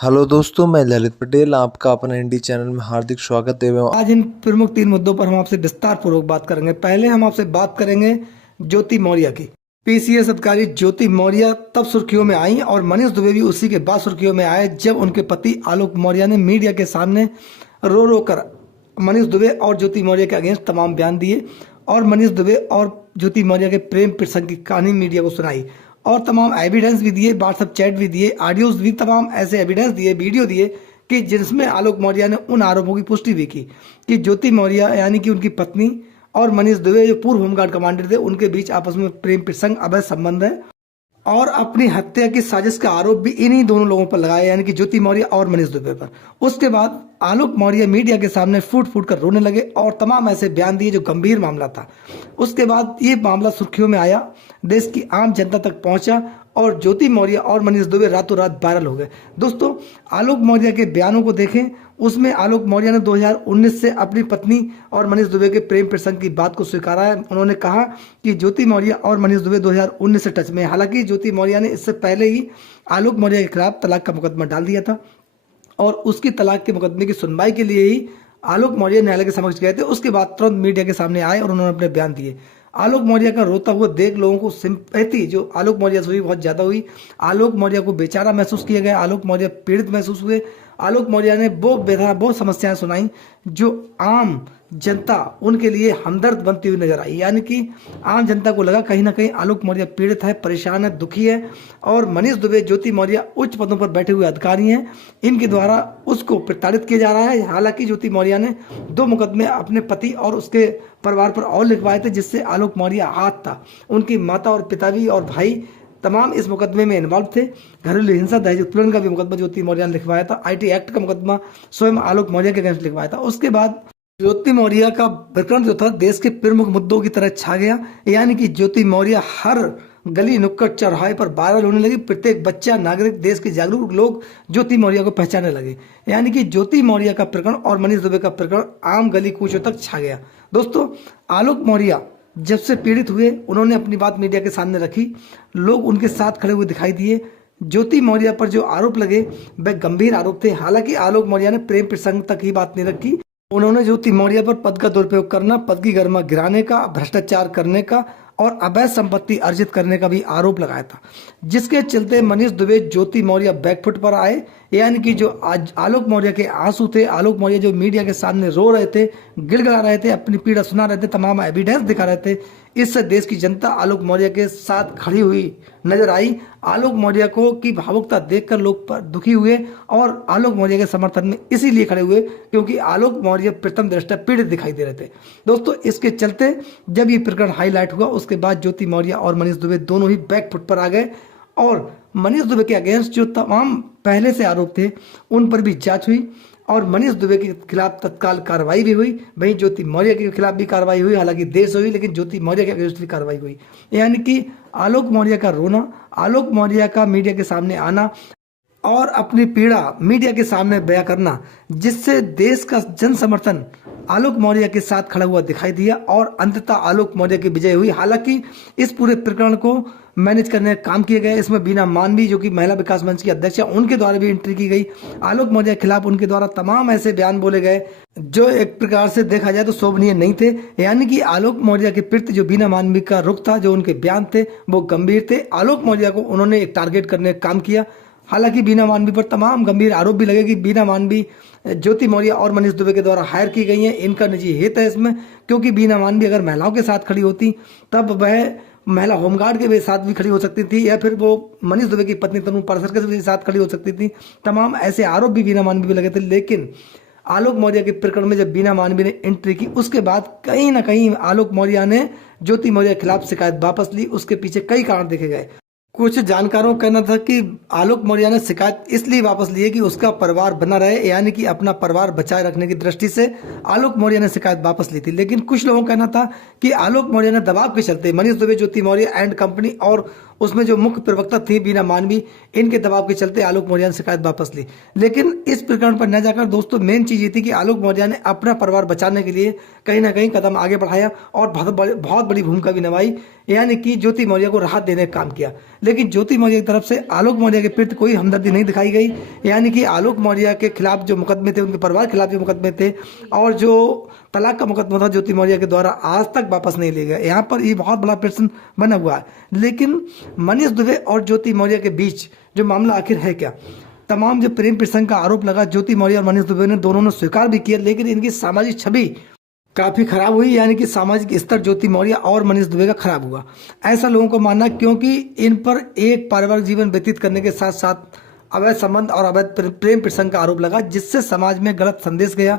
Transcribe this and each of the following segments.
Hello दोस्तों, मैं ललित पटेल आपका अपना इंडी चैनल में हार्दिक स्वागत एवं आज इन प्रमुख 3 मुद्दों पर हम आपसे विस्तार पूर्वक बात करेंगे। पहले हम आपसे बात करेंगे ज्योति मौर्य की। पीसीएस अधिकारी ज्योति मौर्य तब सुर्खियों में आई और मनीष दुबे भी उसी के बाद सुर्खियों में आए जब उनके पति आलोक मौर्य ने मीडिया के सामने रो रो कर मनीष दुबे और ज्योति मौर्य के अगेंस्ट तमाम बयान दिए और मनीष दुबे और ज्योति मौर्य के प्रेम प्रसंग की कहानी मीडिया को सुनाई और तमाम एविडेंस भी दिए, व्हाट्सएप चैट भी दिए, ऑडियोज भी, तमाम ऐसे एविडेंस दिए, वीडियो दिए कि जिसमें आलोक मौर्य ने उन आरोपों की पुष्टि भी की कि ज्योति मौर्य यानी कि उनकी पत्नी और मनीष दुबे जो पूर्व होमगार्ड कमांडर थे उनके बीच आपस में प्रेम प्रसंग अवैध संबंध है और अपनी हत्या की साजिश का आरोप भी इन्हीं दोनों लोगों पर लगाया यानी कि ज्योति मौर्य और मनीष दुबे पर। उसके बाद आलोक मौर्य मीडिया के सामने फूट फूट कर रोने लगे और तमाम ऐसे बयान दिए जो गंभीर मामला था। उसके बाद ये मामला सुर्खियों में आया, देश की आम जनता तक पहुंचा और ज्योति मौर्य और मनीष दुबे रातों रात वायरल हो गए। दोस्तों, आलोक मौर्य के बयानों को देखें, उसमें आलोक मौर्य ने 2019 से अपनी पत्नी और मनीष दुबे के प्रेम प्रसंग की बात को स्वीकारा है। उन्होंने कहा कि ज्योति मौर्य और मनीष दुबे 2019 से टच में। हालांकि ज्योति मौर्य ने इससे पहले ही आलोक मौर्य के खिलाफ तलाक का मुकदमा डाल दिया था और उसकी तलाक के मुकदमे की सुनवाई के लिए ही आलोक मौर्य न्यायालय के समक्ष गए थे। उसके बाद तुरंत मीडिया के सामने आए और उन्होंने अपने बयान दिए। आलोक मौर्य का रोता हुआ देख लोगों को सिंपैथी जो आलोक मौर्य से हुई बहुत ज़्यादा हुई। आलोक मौर्य को बेचारा महसूस किया गया, आलोक मौर्य पीड़ित महसूस हुए। आलोक मौर्य ने वो बेधा बहुत समस्याएं सुनाई जो आम जनता उनके लिए हमदर्द बनती हुई नजर आई। यानी कि आम जनता को लगा कहीं ना कहीं आलोक मौर्य पीड़ित है, परेशान है, दुखी है और मनीष दुबे, ज्योति मौर्य उच्च पदों पर बैठे हुए अधिकारी हैं, इनके द्वारा उसको प्रताड़ित किया जा रहा है। हालांकि ज्योति मौर्य ने 2 मुकदमे अपने पति और उसके परिवार पर और लिखवाए थे जिससे आलोक मौर्य हाथ था। उनकी माता और पिता भी और भाई तमाम इस मुकदमे में इन्वॉल्व थे। घरेलू हिंसा, दहेज उत्पीड़न का भी मुकदमा ज्योति मौर्य ने लिखवाया था। आईटी एक्ट का मुकदमा स्वयं आलोक मौर्य के अगेंस्ट लिखवाया था। उसके बाद ज्योति मौर्य का प्रकरण जो था देश के प्रमुख मुद्दों की तरह छा गया। यानी कि ज्योति मौर्य हर गली नुक्कड़ चौराहे पर वायरल होने लगी। प्रत्येक बच्चा, नागरिक, देश के जागरूक लोग ज्योति मौर्य को पहचानने लगे। यानी कि ज्योति मौर्य का प्रकरण और मनीष दुबे का प्रकरण आम गली कूचों तक छा गया। दोस्तों, आलोक मौर्य जब से पीड़ित हुए उन्होंने अपनी बात मीडिया के सामने रखी, लोग उनके साथ खड़े हुए दिखाई दिए। ज्योति मौर्य पर जो आरोप लगे वह गंभीर आरोप थे। हालांकि आलोक मौर्य ने प्रेम प्रसंग तक ही बात नहीं रखी। उन्होंने ज्योति मौर्य पर पद का दुरुपयोग करना, पद की गरिमा गिराने का, भ्रष्टाचार करने का और अवैध संपत्ति अर्जित करने का भी आरोप लगाया था, जिसके चलते मनीष दुबे, ज्योति मौर्य बैकफुट पर आए। यानी कि जो आज आलोक मौर्य के आंसू थे, आलोक मौर्य जो मीडिया के सामने रो रहे थे, गिड़गिड़ा रहे थे, अपनी पीड़ा सुना रहे थे, तमाम एविडेंस दिखा रहे थे, इससे देश की जनता आलोक मौर्य के साथ खड़ी हुई नजर आई। आलोक मौर्य को की भावुकता देखकर लोग पर दुखी हुए और आलोक मौर्य के समर्थन में इसीलिए खड़े हुए क्योंकि आलोक मौर्य प्रथम दृष्टया पीड़ित दिखाई दे रहे थे। दोस्तों, इसके चलते जब ये प्रकरण हाईलाइट हुआ उसके बाद ज्योति मौर्य और मनीष दुबे दोनों ही बैकफुट पर आ गए और मनीष दुबे के अगेंस्ट जो तमाम पहले से आरोप थे उन पर भी जांच हुई और मनीष दुबे के खिलाफ तत्काल कार्रवाई भी हुई। वहीं ज्योति मौर्य के खिलाफ भी कार्रवाई हुई, हालांकि देर से हुई लेकिन ज्योति मौर्य के अगेंस्ट भी कार्रवाई हुई। यानी कि आलोक मौर्य का रोना, आलोक मौर्य का मीडिया के सामने आना और अपनी पीड़ा मीडिया के सामने बयां करना, जिससे देश का जन समर्थन आलोक मौर्य के साथ खड़ा हुआ दिखाई दिया और अंततः आलोक मौर्य की विजय हुई। हालांकि इस पूरे प्रकरण को मैनेज करने का काम किए गए, इसमें बीना मानवी जो कि महिला विकास मंच की अध्यक्ष है उनके द्वारा भी एंट्री की गई। आलोक मौर्य के खिलाफ उनके द्वारा तमाम ऐसे बयान बोले गए जो एक प्रकार से देखा जाए तो शोभनीय नहीं थे। यानी कि आलोक मौर्य के प्रति जो बीना मानवी का रुख था, जो उनके बयान थे वो गंभीर थे। आलोक मौर्य को उन्होंने एक टारगेट करने का काम किया। हालांकि बीना मानवी पर तमाम गंभीर आरोप भी लगे कि बीना मानवी ज्योति मौर्य और मनीष दुबे के द्वारा हायर की गई हैं, इनका निजी हित है इसमें, क्योंकि बीना मानवी अगर महिलाओं के साथ खड़ी होती तब वह महिला होमगार्ड के साथ भी खड़ी हो सकती थी या फिर वो मनीष दुबे की पत्नी तनु पारसर के साथ खड़ी हो सकती थी। तमाम ऐसे आरोप भी बीना मानवी भी लगे थे। लेकिन आलोक मौर्य के प्रकरण में जब बीना मानवी ने एंट्री की उसके बाद कहीं ना कहीं आलोक मौर्य ने ज्योति मौर्य के खिलाफ शिकायत वापस ली। उसके पीछे कई कारण देखे गए। कुछ जानकारों का कहना था कि आलोक मौर्य ने शिकायत इसलिए वापस ली है कि उसका परिवार बना रहे, यानी कि अपना परिवार बचाए रखने की दृष्टि से आलोक मौर्य ने शिकायत वापस ली थी। लेकिन कुछ लोगों का कहना था कि आलोक मौर्य ने दबाव के चलते मनीष दुबे, ज्योति मौर्य एंड कंपनी और उसमें जो मुख्य प्रवक्ता थी बीना मानवी, इनके दबाव के चलते आलोक मौर्य ने शिकायत वापस ली। लेकिन इस प्रकरण पर न जाकर दोस्तों मेन चीज ये थी कि आलोक मौर्य ने अपना परिवार बचाने के लिए कहीं ना कहीं कदम आगे बढ़ाया और बहुत बड़ी भूमिका भी निभाई, यानी कि ज्योति मौर्य को राहत देने का काम किया। लेकिन ज्योति मौर्य की तरफ से आलोक मौर्य के प्रति कोई हमदर्दी नहीं दिखाई गई, यानी कि आलोक मौर्य के खिलाफ जो मुकदमे थे, उनके परिवार के खिलाफ जो मुकदमे थे और जो तलाक का मुकदमा था ज्योति मौर्य के द्वारा, आज तक वापस नहीं ले गया। यहाँ पर ये बहुत बड़ा प्रश्न बना हुआ है। लेकिन मनीष दुबे और ज्योति मौर्य के बीच जो मामला आखिर है क्या? तमाम जो प्रेम प्रसंग का आरोप लगा ज्योति मौर्य और मनीष दुबे ने, दोनों ने स्वीकार भी किया, लेकिन इनकी सामाजिक छवि काफी खराब हुई, यानी कि सामाजिक स्तर ज्योति मौर्य और मनीष दुबे का खराब हुआ, ऐसा लोगों को मानना, क्योंकि इन पर एक पारिवारिक जीवन व्यतीत करने के साथ साथ अवैध संबंध और अवैध प्रेम प्रसंग का आरोप लगा, जिससे समाज में गलत संदेश गया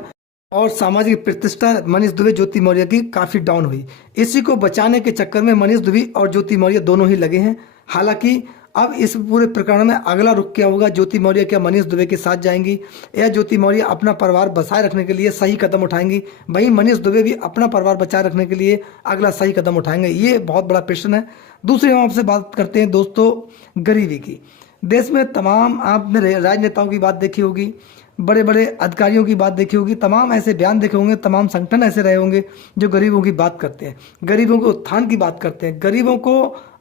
और सामाजिक प्रतिष्ठा मनीष दुबे ज्योति मौर्य की काफी डाउन हुई। इसी को बचाने के चक्कर में मनीष दुबे और ज्योति मौर्य दोनों ही लगे हैं। हालांकि अब इस पूरे प्रकरण में अगला रुख क्या होगा? ज्योति मौर्य क्या मनीष दुबे के साथ जाएंगी या ज्योति मौर्य अपना परिवार बचाए रखने के लिए सही कदम उठाएंगी? वहीं मनीष दुबे भी अपना परिवार बचाए रखने के लिए अगला सही कदम उठाएंगे? ये बहुत बड़ा प्रश्न है। दूसरी हम आपसे बात करते हैं दोस्तों गरीबी की। देश में तमाम आपने राजनेताओं की बात देखी होगी, बड़े बड़े अधिकारियों की बात देखी होगी, तमाम ऐसे बयान देखे होंगे, तमाम संगठन ऐसे रहे होंगे जो गरीबों की बात करते हैं, गरीबों के उत्थान की बात करते हैं, गरीबों को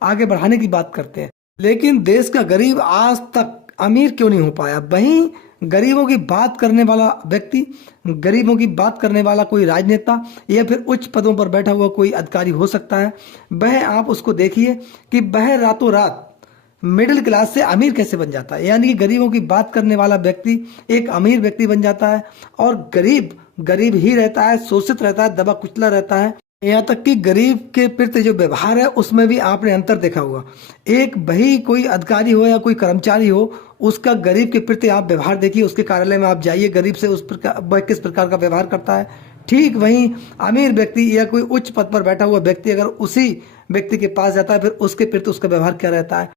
आगे बढ़ाने की बात करते हैं। लेकिन देश का गरीब आज तक अमीर क्यों नहीं हो पाया? वहीं गरीबों की बात करने वाला व्यक्ति, गरीबों की बात करने वाला कोई राजनेता या फिर उच्च पदों पर बैठा हुआ कोई अधिकारी हो सकता है, वह आप उसको देखिए कि वह रातों रात मिडिल क्लास से अमीर कैसे बन जाता है। यानी कि गरीबों की बात करने वाला व्यक्ति एक अमीर व्यक्ति बन जाता है और गरीब गरीब ही रहता है, शोषित रहता है, दबा कुचला रहता है। यहाँ तक कि गरीब के प्रति जो व्यवहार है उसमें भी आपने अंतर देखा होगा। एक वही कोई अधिकारी हो या कोई कर्मचारी हो, उसका गरीब के प्रति आप व्यवहार देखिए, उसके कार्यालय में आप जाइए, गरीब से उस प्रकार वह किस प्रकार का व्यवहार करता है। ठीक वहीं अमीर व्यक्ति या कोई उच्च पद पर बैठा हुआ व्यक्ति अगर उसी व्यक्ति के पास जाता है, फिर उसके प्रति उसका व्यवहार क्या रहता है।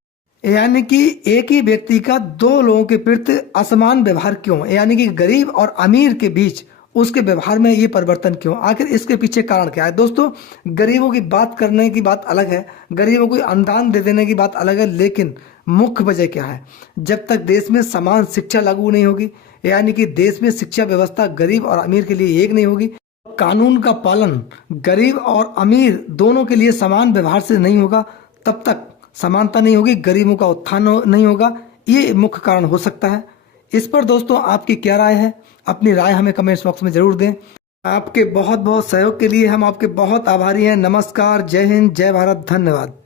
यानी कि एक ही व्यक्ति का दो लोगों के प्रति असमान व्यवहार क्यों? यानी कि गरीब और अमीर के बीच उसके व्यवहार में ये परिवर्तन क्यों? आखिर इसके पीछे कारण क्या है? दोस्तों गरीबों की बात करने की बात अलग है, गरीबों को अनुदान दे देने की बात अलग है, लेकिन मुख्य वजह क्या है? जब तक देश में समान शिक्षा लागू नहीं होगी, यानी कि देश में शिक्षा व्यवस्था गरीब और अमीर के लिए एक नहीं होगी, कानून का पालन गरीब और अमीर दोनों के लिए समान व्यवहार से नहीं होगा, तब तक समानता नहीं होगी, गरीबों का उत्थान नहीं होगा। ये मुख्य कारण हो सकता है। इस पर दोस्तों आपकी क्या राय है? अपनी राय हमें कमेंट्स बॉक्स में जरूर दें। आपके बहुत बहुत सहयोग के लिए हम आपके बहुत आभारी हैं। नमस्कार, जय हिंद, जय भारत, धन्यवाद।